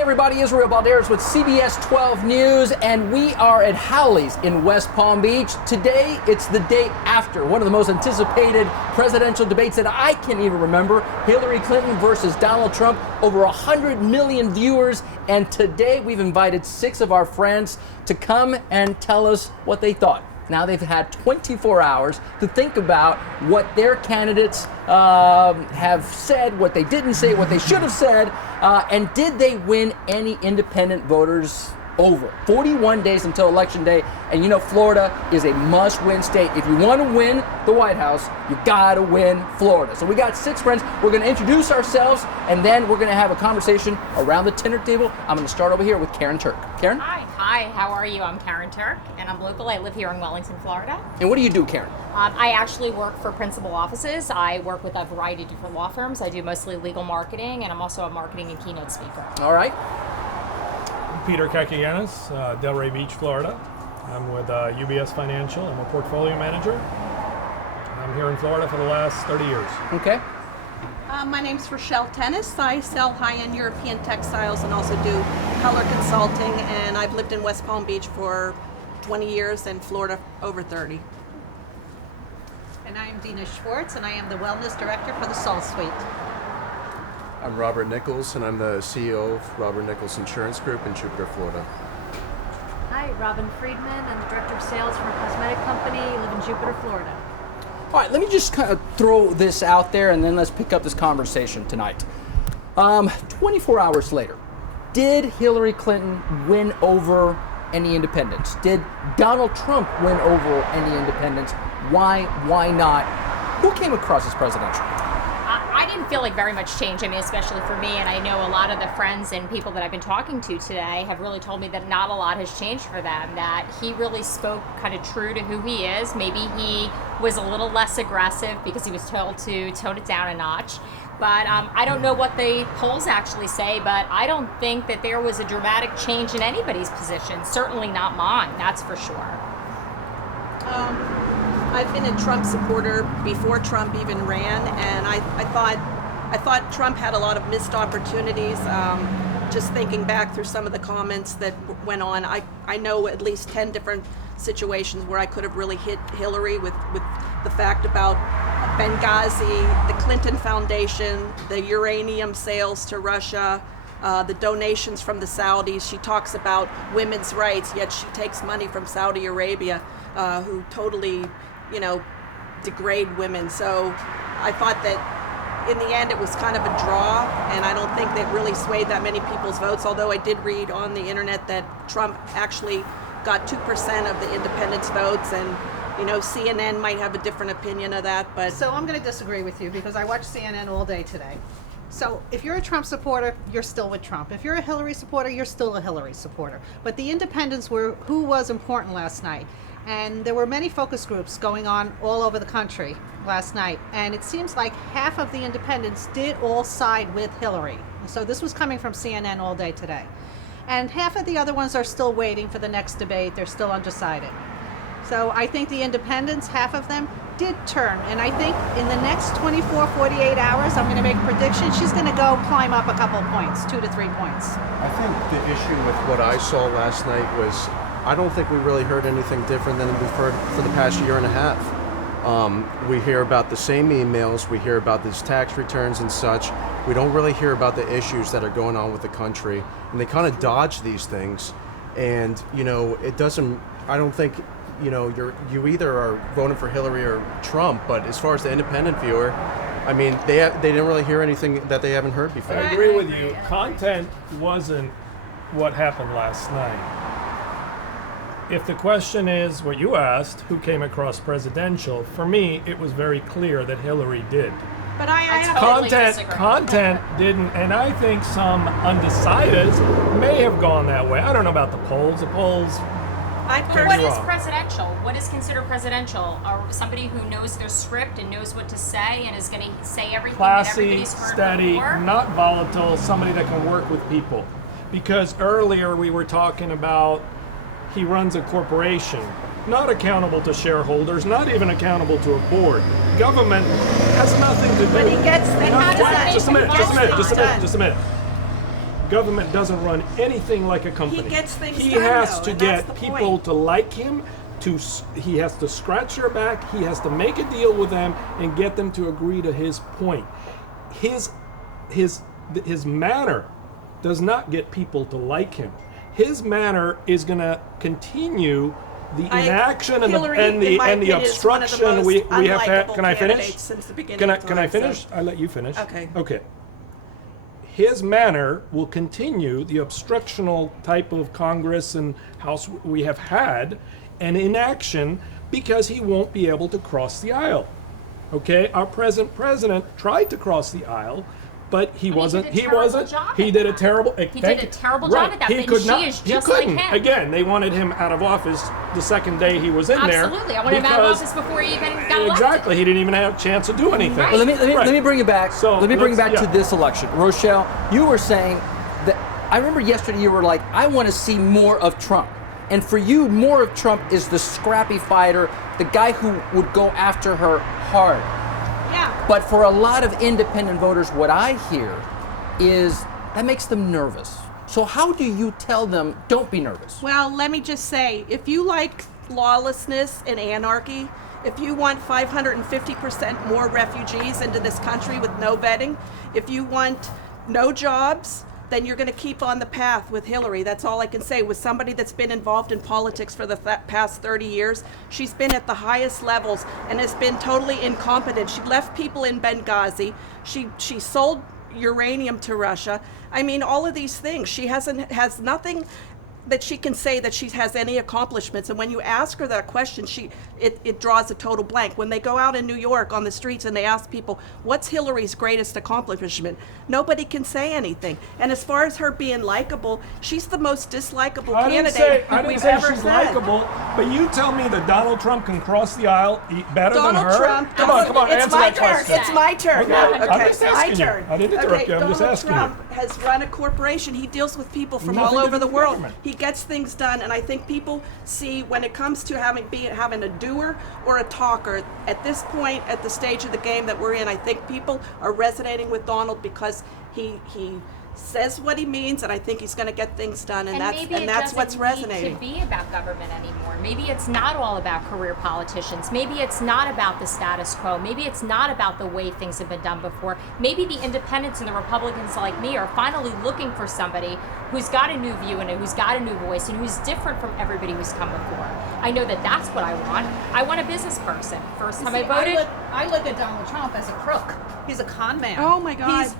Hey everybody, Israel Balderas with CBS 12 News, and we are at Howley's in West Palm Beach. Today, it's the day after one of the most anticipated presidential debates that I can even remember. Hillary Clinton versus Donald Trump, over 100 million viewers, and today we've invited 6 of our friends to come and tell us what they thought. Now they've had 24 hours to think about what their candidates have said, what they didn't say, what they should have said, and did they win any independent voters over. 41 days until Election Day, and you know Florida is a must-win state. If you want to win the White House, you gotta win Florida. So we got 6 friends. We're gonna introduce ourselves, and then we're gonna have a conversation around the dinner table. I'm gonna start over here with Karyn Turk. Karyn? Hi, how are you? I'm Karyn Turk, and I'm local. I live here in Wellington, Florida. And what do you do, Karyn? I actually work for principal offices. I work with a variety of different law firms. I do mostly legal marketing, and I'm also a marketing and keynote speaker. All right. Peter Kakianis, Delray Beach, Florida. I'm with UBS Financial. I'm a portfolio manager. I'm here in Florida for the last 30 years. Okay. My name's Rochelle Tennis. I sell high-end European textiles and also do color consulting, and I've lived in West Palm Beach for 20 years and Florida over 30. And I am Dina Schwartz, and I am the Wellness Director for the Soul Suite. I'm Robert Nichols, and I'm the CEO of Robert Nichols Insurance Group in Jupiter, Florida. Hi, Robin Friedman. I'm the Director of Sales for a cosmetic company. I live in Jupiter, Florida. All right, let me just kind of throw this out there, and then let's pick up this conversation tonight. 24 hours later, did Hillary Clinton win over any independents? Did Donald Trump win over any independents? Why not? Who came across as presidential? I didn't feel like very much change, especially for me, and I know a lot of the friends and people that I've been talking to today have really told me that not a lot has changed for them, that he really spoke kind of true to who he is. Maybe he was a little less aggressive because he was told to tone it down a notch. But I don't know what the polls actually say, but I don't think that there was a dramatic change in anybody's position, certainly not mine, that's for sure. I've been a Trump supporter before Trump even ran, and I thought Trump had a lot of missed opportunities. Just thinking back through some of the comments that went on, I know at least 10 different situations where I could have really hit Hillary with the fact about Benghazi, the Clinton Foundation, the uranium sales to Russia, the donations from the Saudis. She talks about women's rights, yet she takes money from Saudi Arabia, who totally, degrade women. So I thought that in the end it was kind of a draw, and I don't think that really swayed that many people's votes, although I did read on the internet that Trump actually got 2% of the independents' votes, and CNN might have a different opinion of that. But So I'm going to disagree with you because I watched CNN all day today. So if you're a Trump supporter, you're still with Trump. If you're a Hillary supporter, you're still a Hillary supporter. But the independents were who was important last night. And there were many focus groups going on all over the country last night. And it seems like half of the independents did all side with Hillary. So this was coming from CNN all day today. And half of the other ones are still waiting for the next debate. They're still undecided. So I think the independents, half of them, did turn. And I think in the next 24, 48 hours, I'm going to make a prediction, she's going to go climb up a couple of points, 2 to 3 points. I think the issue with what I saw last night was I don't think we really heard anything different than we've heard for the past year and a half. We hear about the same emails, we hear about these tax returns and such. We don't really hear about the issues that are going on with the country, and they kind of dodge these things. And it doesn't. I don't think you either are voting for Hillary or Trump. But as far as the independent viewer, I mean, they didn't really hear anything that they haven't heard before. I agree with you. Content wasn't what happened last night. If the question is what you asked, who came across presidential, for me, it was very clear that Hillary did. But I totally disagree. Content didn't, and I think some undecideds may have gone that way. I don't know about the polls. The polls. What is presidential? What is considered presidential? Or somebody who knows their script and knows what to say and is going to say everything that Classy, everybody's heard steady, before? not volatile, somebody that can work with people. Because earlier we were talking about he runs a corporation, not accountable to shareholders, not even accountable to a board. Government has nothing to do. But he gets, then how does that Just a minute. government doesn't run anything like a company. He gets things He done, has though, to and that's get the people point. to like him. He has to scratch their back. He has to make a deal with them and get them to agree to his point. His manner does not get people to like him. His manner is going to continue the inaction and Hillary, the in my opinion, is one of the obstruction most we have had. unlikable Can I finish? candidates since the beginning Can I of can I time, so- finish? I let you finish. Okay. Okay. His manner will continue the obstructional type of Congress and House we have had, and inaction, because he won't be able to cross the aisle. Okay, our present president tried to cross the aisle, but he wasn't. He did a terrible job at that. He did a terrible job at that, and she is just like him. Again, they wanted him out of office the second day he was in there. Absolutely, I wanted him out of office before he even got elected. Exactly, he didn't even have a chance to do anything. Right. Well, let me bring it back. So let me bring it back let's- to yeah. this election. Rochelle, you were saying that, I remember yesterday you were like, I want to see more of Trump. And for you, more of Trump is the scrappy fighter, the guy who would go after her hard. Yeah. But for a lot of independent voters, what I hear is that makes them nervous. So how do you tell them, don't be nervous? Well, let me just say, if you like lawlessness and anarchy, if you want 550% more refugees into this country with no vetting, if you want no jobs, then you're going to keep on the path with Hillary. That's all I can say. With somebody that's been involved in politics for the past 30 years, she's been at the highest levels and has been totally incompetent. She left people in Benghazi. She sold uranium to Russia. I mean, all of these things. She has nothing that she can say that she has any accomplishments. And when you ask her that question, it draws a total blank. When they go out in New York on the streets and they ask people, what's Hillary's greatest accomplishment? Nobody can say anything. And as far as her being likable, she's the most dislikable I didn't candidate say we've ever she's had. likable, but you tell me that Donald Trump can cross the aisle better Donald than her? Trump. Come on, it's answer my that turn. question. It's my turn. Okay, now. I'm Okay, just my asking you. turn. I didn't interrupt you, I'm just Donald asking you. Trump has run a corporation. He deals with people from Nothing all to over do the with world. government. He gets things done, and I think people see when it comes to having a doer or a talker. At this point, at the stage of the game that we're in, I think people are resonating with Donald because he says what he means, and I think he's going to get things done, and that's what's resonating. Maybe it doesn't need to be about government anymore. Maybe it's not all about career politicians. Maybe it's not about the status quo. Maybe it's not about the way things have been done before. Maybe the independents and the Republicans like me are finally looking for somebody who's got a new view and who's got a new voice and who's different from everybody who's come before. I know that that's what I want. I want a business person. First time I voted. I look at Donald Trump as a crook. He's a con man. Oh my God.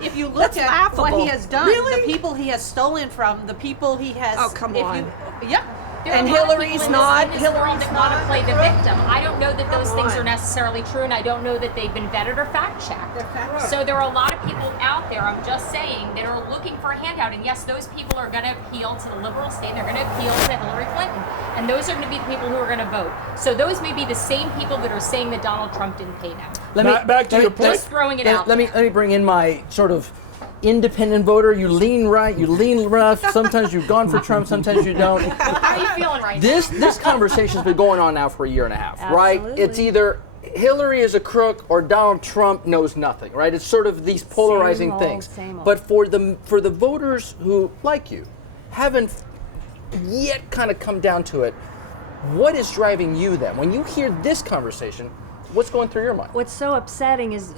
If you look That's at laughable. what he has done, Really? the people he has stolen from, the people he has. Oh, come on. Yeah. There are And a lot of Hillary's people in not- this world Hillary's that want to not play the a crook. victim. I don't know that those Come things on. are necessarily true, and I don't know that they've been vetted or fact checked. They're fact-checked. So there are a lot of people out there, I'm just saying, that are looking for a handout. And yes, those people are going to appeal to the liberal state, and they're going to appeal to Hillary Clinton. And those are going to be the people who are going to vote. So those may be the same people that are saying that Donald Trump didn't pay them. Back to your point. Just throwing it out Let me bring in my sort of independent voter. You lean right, you lean left. Sometimes you've gone for Trump, sometimes you don't. How are you feeling right This conversation's been going on now for a year and a half, right? Absolutely. It's either Hillary is a crook or Donald Trump knows nothing, right? It's sort of these polarizing Same old, things. same old. But for the voters who, like you, haven't yet kind of come down to it, what is driving you then? When you hear this conversation, what's going through your mind? What's so upsetting is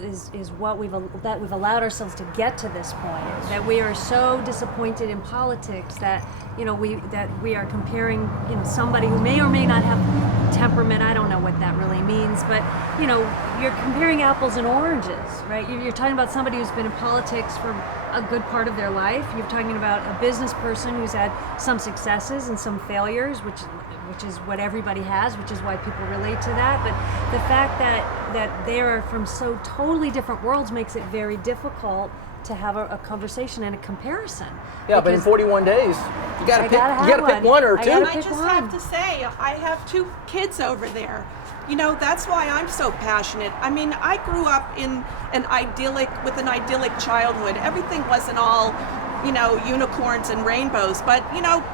what that we've allowed ourselves to get to this point. That we are so disappointed in politics that we are comparing somebody who may or may not have temperament. I don't know what that really means, but you're comparing apples and oranges, right? You're talking about somebody who's been in politics for a good part of their life. You're talking about a business person who's had some successes and some failures, which is what everybody has, which is why people relate to that. But the fact that they are from so totally different worlds makes it very difficult to have a conversation and a comparison. Yeah, but in Because 41 days, you got to I pick. gotta You have got to pick one. one or I two. gotta I pick just one. have to say, I have 2 kids over there. That's why I'm so passionate. I mean, I grew up in with an idyllic childhood. Everything wasn't all unicorns and rainbows. But,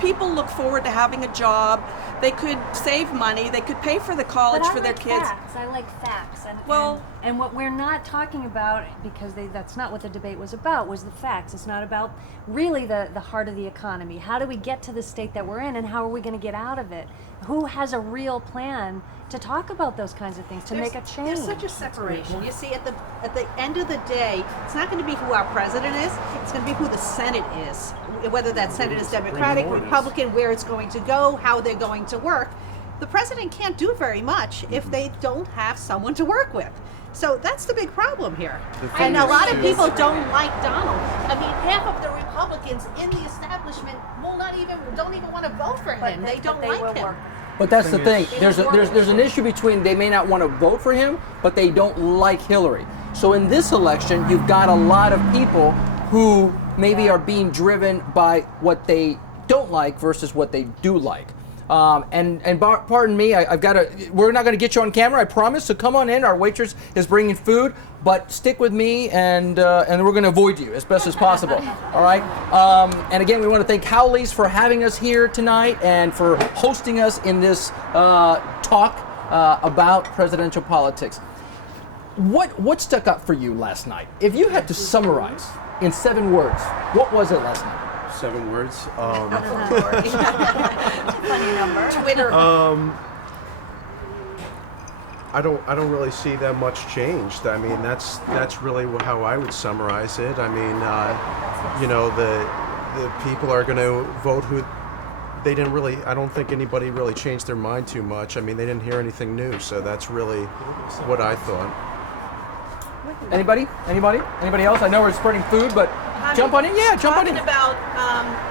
people look forward to having a job. They could save money. They could pay for the college for their kids. Facts. I like facts. Well- and what we're not talking about, because that's not what the debate was about, was the facts. It's not about really the heart of the economy. How do we get to the state that we're in, and how are we going to get out of it? Who has a real plan to talk about those kinds of things, to make a change? There's such a separation. You see, at the end of the day, it's not going to be who our president is. It's going to be who the Senate is. Whether that Senate is Democratic, Republican, where it's going to go, how they're going to work. The president can't do very much if they don't have someone to work with. So that's the big problem here. And a lot of people don't like Donald. I mean, half of the Republicans in the establishment don't even want to vote for him. They don't like him. But that's the thing. There's an issue between they may not want to vote for him, but they don't like Hillary. So in this election, you've got a lot of people who maybe are being driven by what they don't like versus what they do like. Pardon me, we're not going to get you on camera, I promise. So come on in. Our waitress is bringing food, but stick with me, and we're going to avoid you as best as possible. All right. And again, we want to thank Howley's for having us here tonight and for hosting us in this talk about presidential politics. What stuck up for you last night? If you had to summarize in 7 words, what was it last night? 7 words. Funny number. Twitter. I don't really see that much changed. I mean, that's really how I would summarize it. I mean, the people are going to vote who they didn't really. I don't think anybody really changed their mind too much. I mean, they didn't hear anything new, so that's really what I thought. Anybody else? I know we're spreading food, but jump on in. Yeah, jump on in.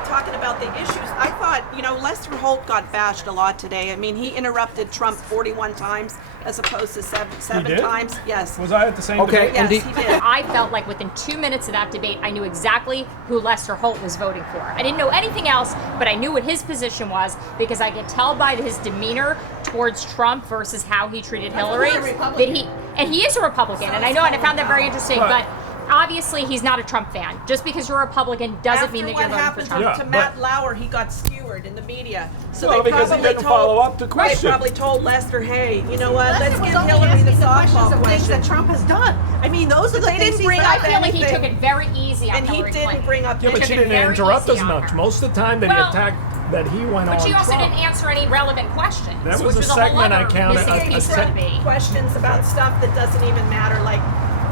Talking about the issues, I thought, Lester Holt got bashed a lot today. I mean, he interrupted Trump 41 times as opposed to seven times. Yes. Was I at the same Okay, debate? and Yes, he did. I felt like within 2 minutes of that debate, I knew exactly who Lester Holt was voting for. I didn't know anything else, but I knew what his position was because I could tell by his demeanor towards Trump versus how he treated Hillary that he is a Republican, and I know, and I found that very interesting. But obviously, he's not a Trump fan. Just because you're a Republican doesn't mean that you're voting for Trump. After what happened to Matt Lauer, he got skewered in the media. So Well, they because he probably didn't follow up the question. They probably told Lester, hey, you know what, let's Lester was give only Hillary the asking questions softball of things that question. Trump has done. I mean, those are the They things didn't bring he's I done. feel like he anything. took it very easy on And he Hillary didn't Clinton. bring up Yeah, but took she it didn't very interrupt easy as on much. her. Most of the time, they Well, attacked that he went But on she also Trump. didn't answer any relevant questions. That which was a a whole segment I other counted. missing piece of me. questions about stuff that doesn't even matter, like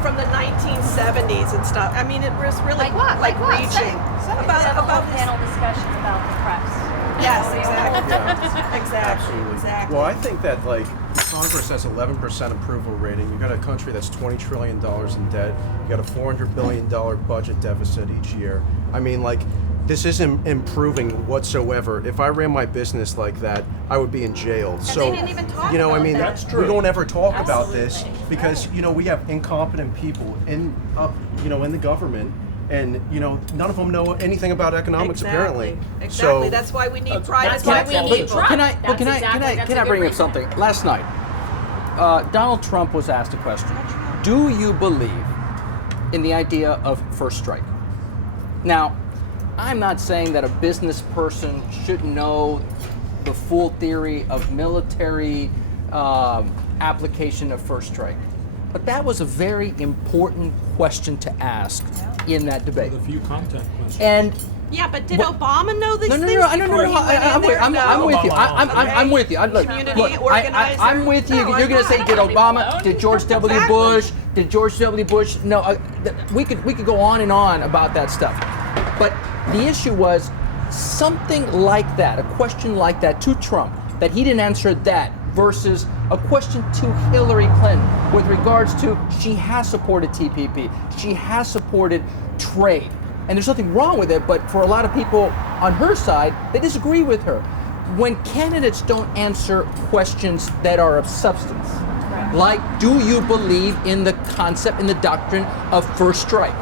from the 1970s and stuff. I mean, it was really Like what? Like what? reaching Say it. about this. panel discussions about the press. Yes, exactly. Absolutely. Exactly. Well, I think that Congress has 11% approval rating. You got a country that's $20 trillion in debt. You got a $400 billion budget deficit each year. I mean, this isn't improving whatsoever. If I ran my business like that, I would be in jail. So, they didn't even talk I about mean, that. That's true. we don't ever talk about this Absolutely. because we have incompetent people in the government. And none of them know anything about economics apparently. Exactly. So That's why we need private That's why sector we need people. Trump. Can I That's exactly- that's a good bring up reason. something? Last night, Donald Trump was asked a question. Do you believe in the idea of first strike? Now, I'm not saying that a business person should know the full theory of military application of first strike. But that was a very important question to ask in that debate. With a few contact questions. And Yeah, but did What- Obama know these no, things I'm before he went in with there? you. I'm with you. Okay. I'm with you. Community organizer? I'm with you. No, You're going to say, I'm did not. Obama? Did George W. Exactly. Bush? Did George W. Bush? No. We could go on and on about that stuff. But the issue was something like that, a question like that to Trump, that he didn't answer that, versus a question to Hillary Clinton with regards to she has supported TPP, she has supported trade. And there's nothing wrong with it, but for a lot of people on her side, they disagree with her. When candidates don't answer questions that are of substance, like do you believe in the concept, in the doctrine of first strike?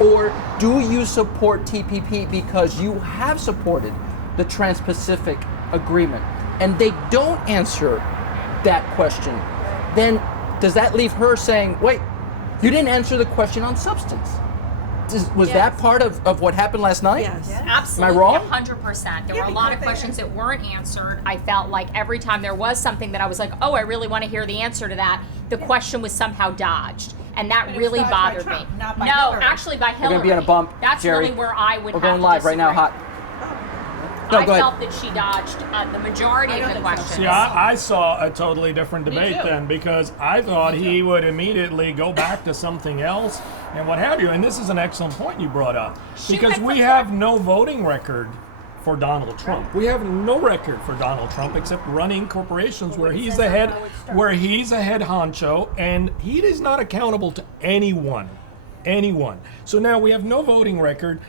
Or do you support TPP because you have supported the Trans-Pacific Agreement? And they don't answer that question, then does that leave her saying, wait, you didn't answer the question on substance? Was that part of what happened last night? Yes. Absolutely, Am I wrong? 100%. There Yeah, were a lot because of questions that weren't answered. I felt like every time there was something that I was like, oh, I really want to hear the answer to that, the question was somehow dodged. And that But it was really dodged by bothered Trump, me. not by No, Hillary. actually by Hillary. We're gonna be on a bump, That's Jerry. really where I would We're have going to live right now, disagree. hot. No, I go ahead. felt that she dodged the majority of the questions. See, I saw a totally different debate too. then, because I thought he would immediately go back to something else and what have you. And this is an excellent point you brought up, because went we for have no voting record for Donald Trump. We have no record for Donald Trump except running corporations where he's the head honcho, and he is not accountable to anyone. So now we have no voting record.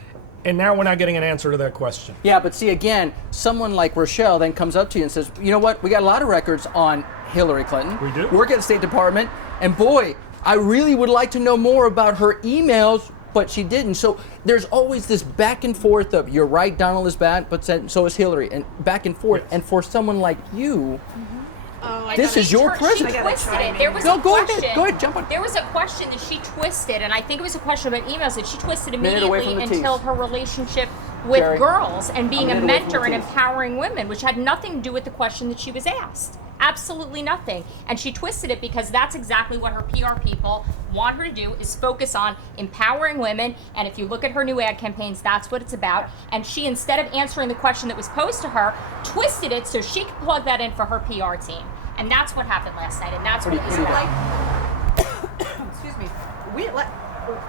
And now we're not getting an answer to that question. Yeah, but see, again, someone like Rochelle then comes up to you and says, you know what, we got a lot of records on Hillary Clinton. We do. Work at the State Department, and boy, I really would like to know more about her emails, but she didn't. So there's always this back and forth of, you're right, Donald is bad, but so is Hillary, and back and forth. Yes. And for someone like you, And this she is your president. She twisted it. There was Go a ahead. question. Go ahead, jump on. There was a question that she twisted, and I think it was a question about emails that she twisted Minute away immediately from the until tees. her relationship with Jerry, girls and being a a minute away from mentor the and tees. empowering women, which had nothing to do with the question that she was asked. Absolutely nothing. And she twisted it because that's exactly what her PR people want her to do, is focus on empowering women. And if you look at her new ad campaigns, that's what it's about. And she, instead of answering the question that was posed to her, twisted it so she could plug that in for her PR team. And that's what happened last night. And that's what it was about. Excuse me.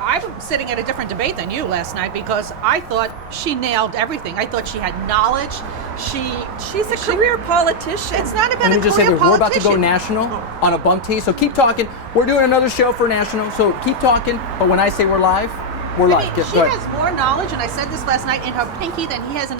I was sitting at a different debate than you last night because I thought she nailed everything. I thought she had knowledge. She's a career politician. It's not about Let a me just say career that we're about to go politician. national on a bump tee, so keep talking. We're doing another show for national, so keep talking. But when I say we're live, we're I live. mean, Go she ahead. has more knowledge, and I said this last night, in her pinky than he has in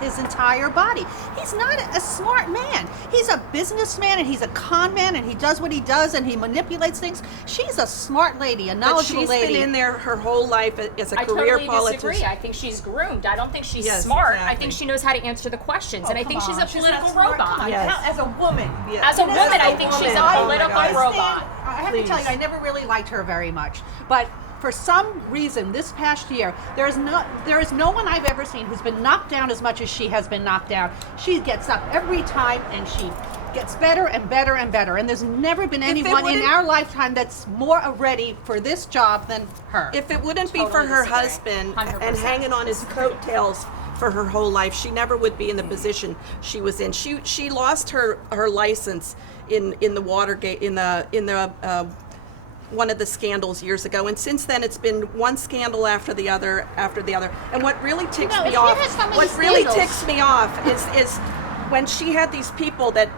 his entire body. He's not a smart man. He's a businessman, and he's a con man, and he does what he does, and he manipulates things. She's a smart lady, a But knowledgeable she's lady. been in there her whole life as a I career totally politician. disagree. I think she's groomed. I don't think she's Yes, smart. I exactly. think she knows how to answer the questions. and I think she's a She's political not smart. robot. Come on, Yes. As a woman. As a woman, I think she's a Oh my political God. robot. I have to tell you, I never really liked her very much. But for some reason, this past year, there is no one I've ever seen who's been knocked down as much as she has been knocked down. She gets up every time, and she gets better and better and better. And there's never been anyone in our lifetime that's more ready for this job than her. If it wouldn't be for Totally her disagree. husband 100%. and hanging on his coattails for her whole life, she never would be in the position she was in. She lost her license in the Watergate in the one of the scandals years ago, and since then it's been one scandal after the other. And what really ticks No, me she off, has so many what really scandals. ticks me off is when she had these people that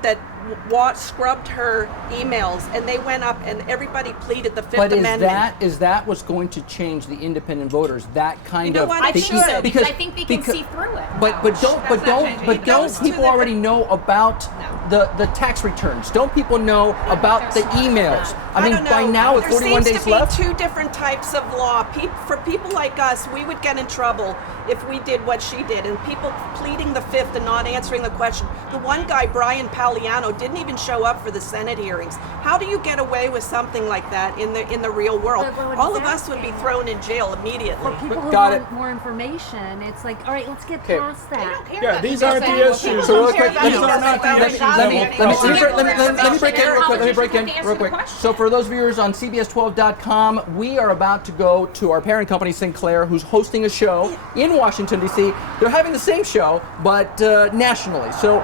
scrubbed her emails, and they went up and everybody pleaded the Fifth But Amendment. is that what's going to change the independent voters? That kind You know of what? I It think should. so, because I think they can see through it. But don't It goes to people the- already know about the tax returns? Don't people know about the emails? I mean, don't know. by now with there 41 seems days to be left. two different types of law. For people like us, we would get in trouble if we did what she did. And people pleading the Fifth and not answering the question. The one guy, Brian Palliano, didn't even show up for the Senate hearings. How do you get away with something like that in the real world? But All of us would be thrown in jail immediately. People who Got want it. more information, it's like, all right, let's get Okay. past that. Yeah, these aren't the issues. So real quick, These are not the issues that will let me break in real quick. Let me break in real quick. So for those viewers on CBS12.com, we are about to go to our parent company, Sinclair, who's hosting a show in Washington, D.C. They're having the same show, but nationally. So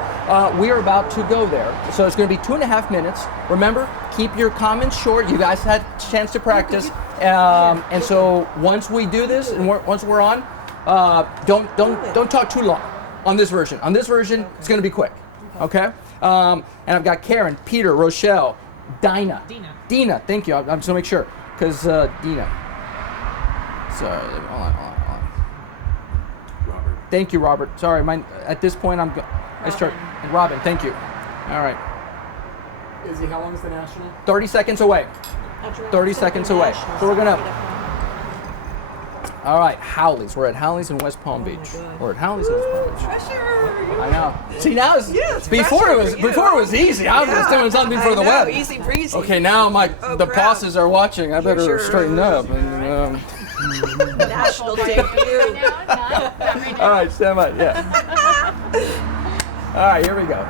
we are about to go there. So it's going to be 2.5 minutes. Remember, keep your comments short. You guys had a chance to practice. And so once we do this, and once we're on, don't talk too long on this version. On this version, it's going to be quick. Okay? And I've got Karyn, Peter, Rochelle, Dina. Dina, thank you. I'm just going to make sure. Because Dina. Sorry, hold on. Robert. Thank you, Robert. Sorry, at this point, I start. Robin, thank you. All right. Izzy, how long is the national? 30 seconds away. 30 seconds away. So we're going to. All right, Howley's. We're at Howley's in West Palm Beach. We're at Howley's in West Palm Beach. I know. See, now it's before it was easy. I was just doing something for the I know, web. easy breezy. Okay, now the crap. bosses are watching. I better Here's your straighten up. And, National debut. Not right now. All right, stand by. Yeah. All right, here we go.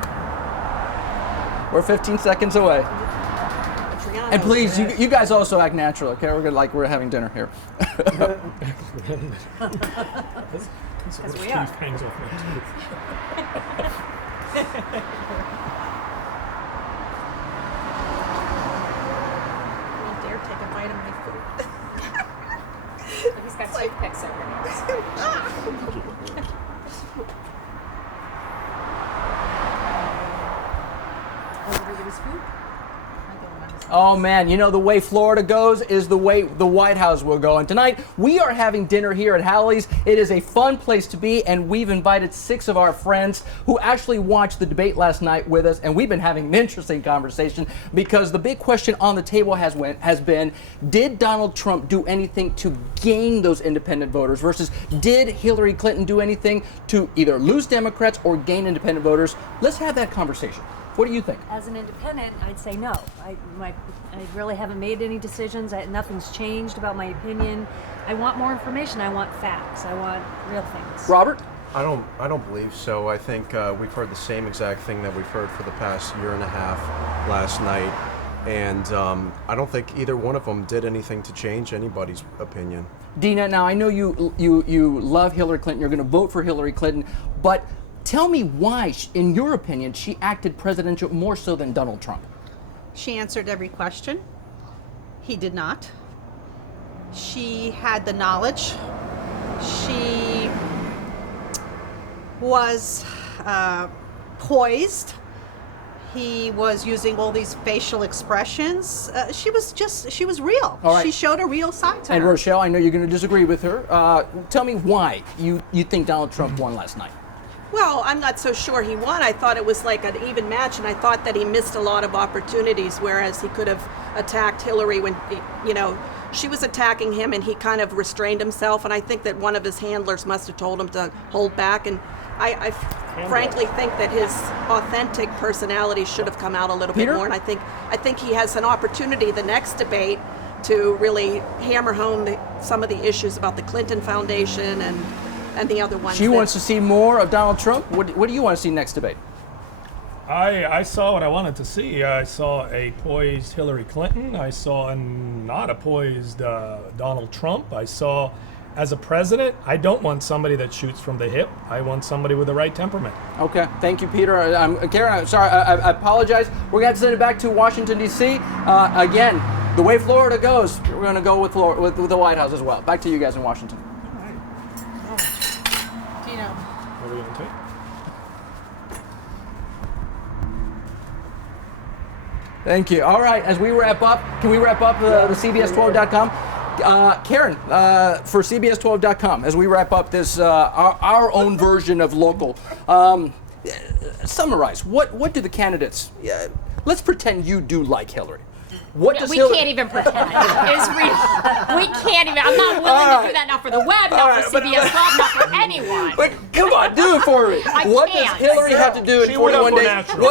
We're 15 seconds away. And please, you guys also act natural, okay? We're like we're having dinner here. Because we are. Hangs off my tooth. Don't dare take a bite of my food. He's got toothpicks over Everybody's food. Oh man, you know the way Florida goes is the way the White House will go. And tonight we are having dinner here at Howley's. It is a fun place to be, and we've invited 6 of our friends who actually watched the debate last night with us, and we've been having an interesting conversation because the big question on the table has been, did Donald Trump do anything to gain those independent voters versus did Hillary Clinton do anything to either lose Democrats or gain independent voters? Let's have that conversation. What do you think? As an independent, I'd say no. I really haven't made any decisions. Nothing's changed about my opinion. I want more information. I want facts. I want real things. Robert? I don't believe so. I think we've heard the same exact thing that we've heard for the past year and a half last night, and I don't think either one of them did anything to change anybody's opinion. Dina, now I know you love Hillary Clinton. You're going to vote for Hillary Clinton, but tell me why, in your opinion, she acted presidential more so than Donald Trump. She answered every question. He did not. She had the knowledge. She was poised. He was using all these facial expressions. She was real. All right. She showed a real side to And her. Rochelle, I know you're going to disagree with her. Tell me why you think Donald Trump won last night. Well, I'm not so sure he won. I thought it was like an even match, and I thought that he missed a lot of opportunities, whereas he could have attacked Hillary when, she was attacking him, and he kind of restrained himself, and I think that one of his handlers must have told him to hold back, and I frankly think that his authentic personality should have come out a little Peter? bit more, and I think he has an opportunity the next debate to really hammer home some of the issues about the Clinton Foundation and the other ones. She wants to see more of Donald Trump. What do you want to see next debate? I saw what I wanted to see. I saw a poised Hillary Clinton. I saw not a poised Donald Trump. I saw, as a president, I don't want somebody that shoots from the hip. I want somebody with the right temperament. Okay, thank you, Peter. Karyn, I'm sorry, I apologize. We're going to have to send it back to Washington, D.C. Again, the way Florida goes, we're going to go with the White House as well. Back to you guys in Washington. What are we going to take? Thank you. All right, as we wrap up, can we wrap up the CBS12.com? Karyn, for CBS12.com, as we wrap up this, our own version of local, summarize, what do the candidates, let's pretend you do like Hillary. What does we Hillary... can't even pretend. It's real. We can't even. I'm not willing to do that. Not for the web. Not for CBS 12. Not for anyone. But come on, do it for me. What does can't. Hillary have to do in She went 41 up for days? natural.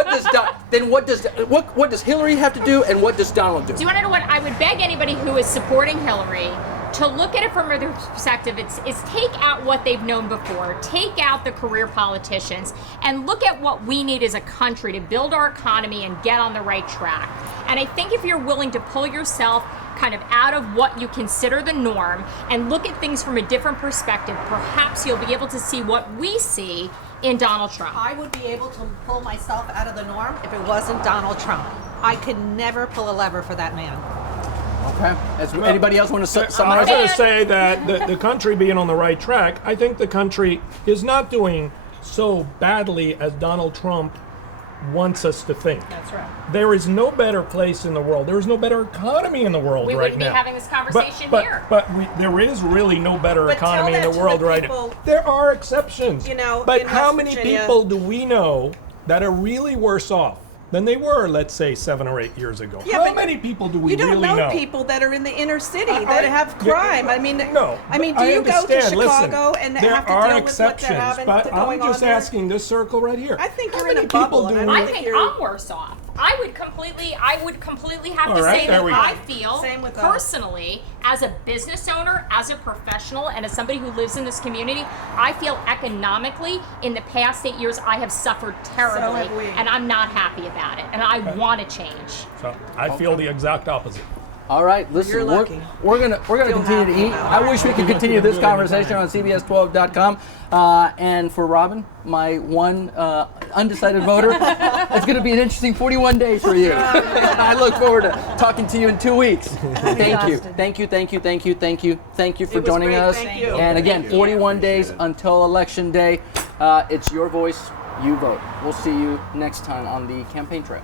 What does Hillary have to do, and what does Donald do? Do you want to know what I would beg anybody who is supporting Hillary to look at it from their perspective? Is take out what they've known before, take out the career politicians, and look at what we need as a country to build our economy and get on the right track. And I think if you're willing to pull yourself kind of out of what you consider the norm and look at things from a different perspective, perhaps you'll be able to see what we see in Donald Trump. I would be able to pull myself out of the norm if it wasn't Donald Trump. I could never pull a lever for that man. Okay. Anybody else want to I was summarize? going to say that the country being on the right track, I think the country is not doing so badly as Donald Trump wants us to think. That's right. There is no better place in the world. There is no better economy in the world We right wouldn't be now. having this conversation here. But there is really no better But economy tell in that the to world the right people, now. There are exceptions. But in how West many Virginia. people do we know that are really worse off than they were, let's say, 7 or 8 years ago? Yeah, How but many people do we You don't really know? people that are in the inner city that have crime. No. I mean, do I you go to understand. Chicago Listen, and there have to are deal with what they're exceptions, having but going I'm just on there? asking this circle right here. I think How you're in many a bubble, people do and we- I think I'm worse off. I would completely have All to right, say there that we go. I feel Same with us. personally, as a business owner, as a professional, and as somebody who lives in this community, I feel economically in the past 8 years I have suffered terribly, have we. and I'm not happy about it, and I want to change. So I feel the exact opposite. All right, listen, You're lucky. we're gonna continue to happy eat. about I wish we could continue this conversation on CBS12.com. And for Robin, my one undecided voter, it's going to be an interesting 41 days for you. I look forward to talking to you in 2 weeks. Thank you for It was joining great. us. Thank you. And again, Thank you. 41 days until Election Day. It's your voice, you vote. We'll see you next time on the campaign trail.